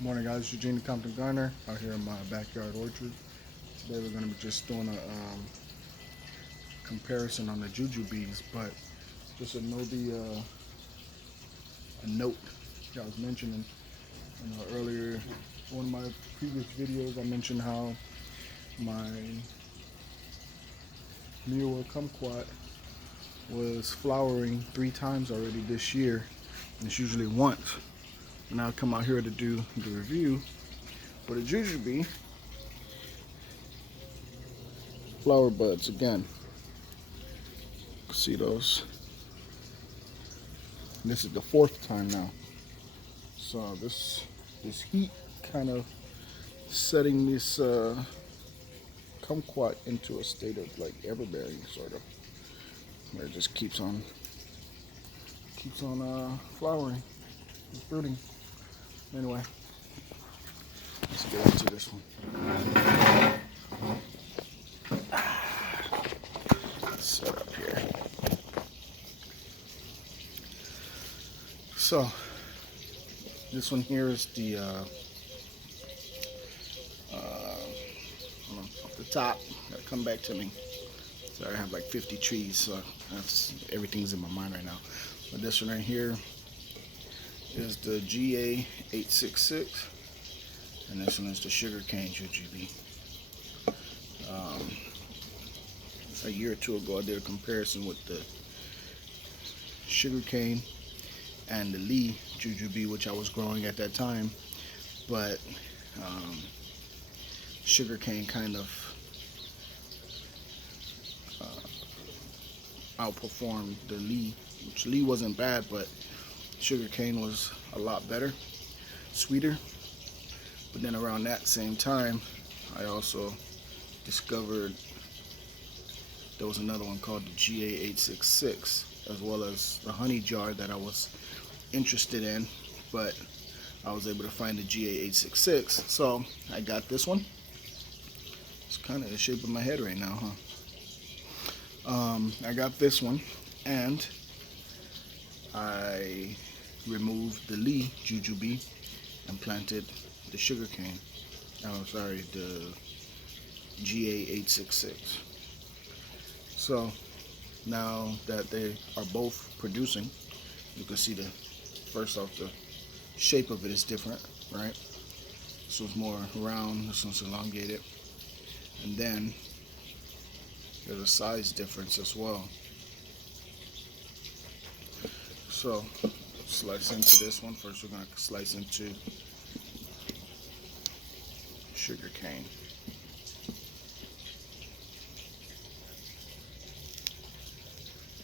Morning guys, Eugene the Compton Gardener out here in my backyard orchard. Today we're going to be just doing a comparison on the jujubes, but just a note that I was mentioning earlier. One of my previous videos I mentioned how my mule kumquat was flowering 3 times already this year, and it's usually once. And I'll come out here to do the review. But a jujube flower buds again. See those? This is the 4th time now. So this heat kind of setting this kumquat into a state of like everbearing, sort of, where it just keeps on flowering and fruiting. Anyway, let's get into this one. Let's set up here. So this one here is the off the top. Gotta come back to me. So I have like 50 trees, so everything's in my mind right now. But this one right here is the GA866, and this one is the Sugarcane jujube. A year or two ago, I did a comparison with the Sugarcane and the Lee jujube, which I was growing at that time, but Sugarcane kind of outperformed the Lee, which Lee wasn't bad, but Sugarcane was a lot better, sweeter. But then around that same time, I also discovered there was another one called the GA866, as well as the honey jar that I was interested in, but I was able to find the GA866, so I got this one. It's kind of the shape of my head right now, huh? I got this one, and I removed the Lee jujube and planted the Sugarcane. Oh, sorry, the GA866. So now that they are both producing, you can see first off, the shape of it is different, right? This one's more round, this one's elongated, and then there's a size difference as well. So slice into this one. First we're going to slice into Sugarcane.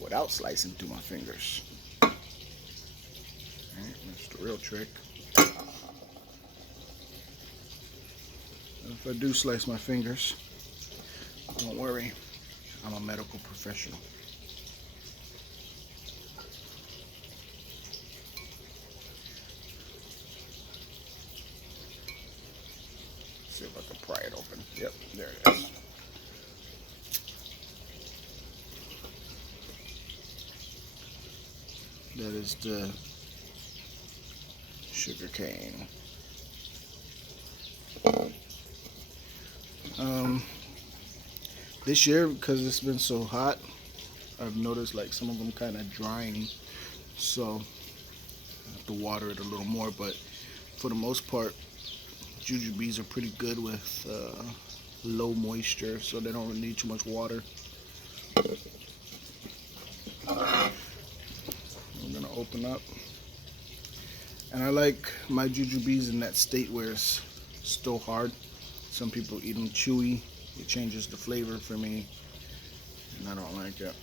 Without slicing through my fingers. Alright, that's the real trick. And if I do slice my fingers, don't worry, I'm a medical professional. See if I can pry it open. Yep, there it is. That is the Sugarcane. This year, because it's been so hot, I've noticed like some of them kind of drying, so I have to water it a little more. But for the most part, jujubes are pretty good with low moisture, so they don't really need too much water. I'm gonna open up, and I like my jujubes in that state where it's still hard. Some people eat them chewy. It changes the flavor for me, and I don't like it.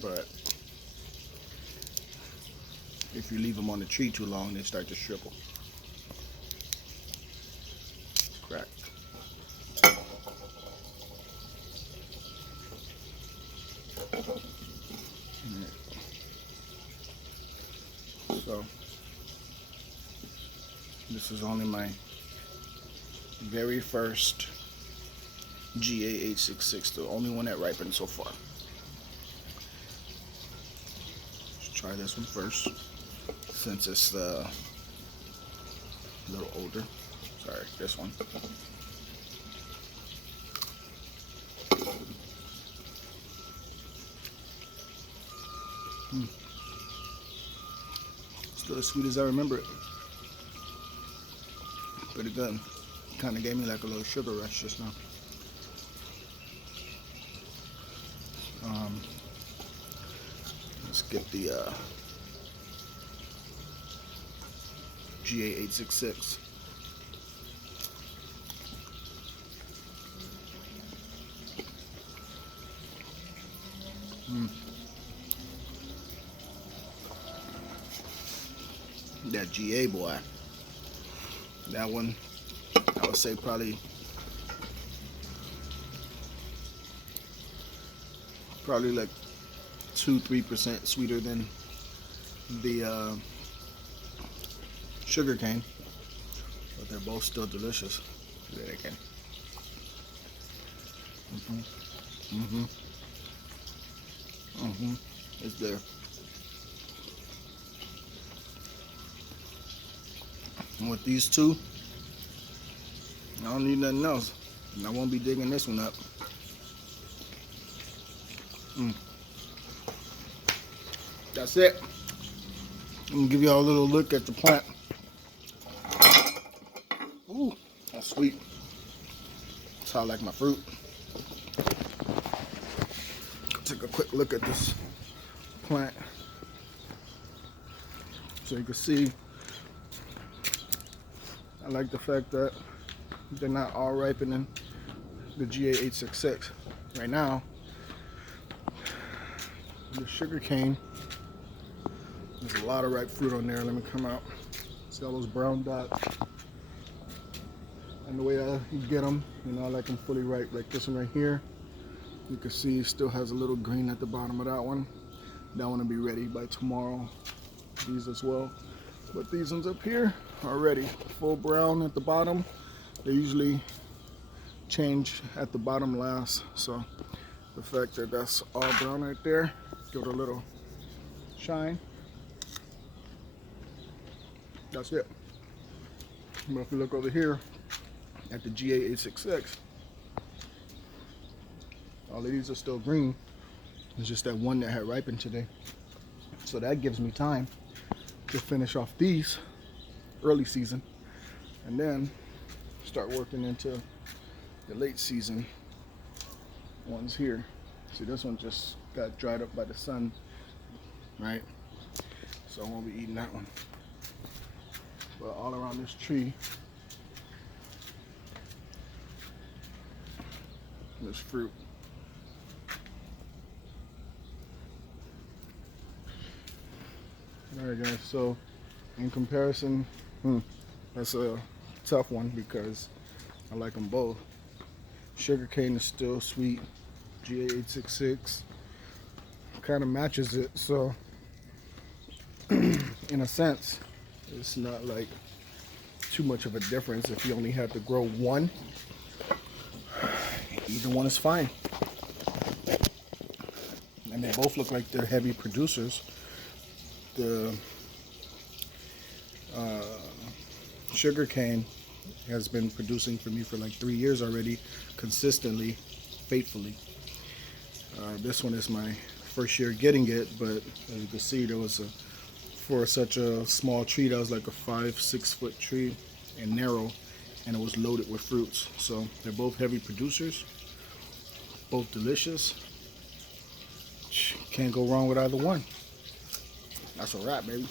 But if you leave them on the tree too long, they start to shrivel. Cracked. So this is only my very first GA866, the only one that ripened so far. Let's try this one first, since it's a little little older. Sorry, this one. Still as sweet as I remember it. Pretty good. Kind of gave me like a little sugar rush just now. Let's get the GA866. That GA boy. That one, I would say probably like 2-3% sweeter than the Sugarcane, but they're both still delicious. Do that again. It's there. And with these two, I don't need nothing else. And I won't be digging this one up. That's it. I'm gonna give y'all a little look at the plant. Ooh, that's sweet. That's how I like my fruit. Take a quick look at this plant. So you can see, I like the fact that they're not all ripening the GA866. Right now, the Sugarcane, there's a lot of ripe fruit on there. Let me come out. See all those brown dots? And the way I get them, you know, I like them fully ripe. Like this one right here, you can see it still has a little green at the bottom of that one. That one will be ready by tomorrow. These as well. But these ones up here are ready. Full brown at the bottom. They usually change at the bottom last. So the fact that that's all brown right there, give it a little shine. That's it. But if you look over here at the GA866, all of these are still green. It's just that one that had ripened today. So that gives me time to finish off these early season and then start working into the late season ones here. See, this one just got dried up by the sun, right? So I won't be eating that one. But all around this tree, there's fruit. Alright guys, so in comparison, that's a tough one because I like them both. Sugarcane is still sweet. GA866 kind of matches it, so in a sense, it's not like too much of a difference. If you only had to grow one, either one is fine. And they both look like they're heavy producers. The Sugarcane has been producing for me for like 3 years already, consistently, faithfully. This one is my first year getting it, but as you can see, there was for such a small tree, that was like a 5-6 foot tree and narrow, and it was loaded with fruits. So they're both heavy producers, both delicious. Can't go wrong with either one. That's a wrap, baby.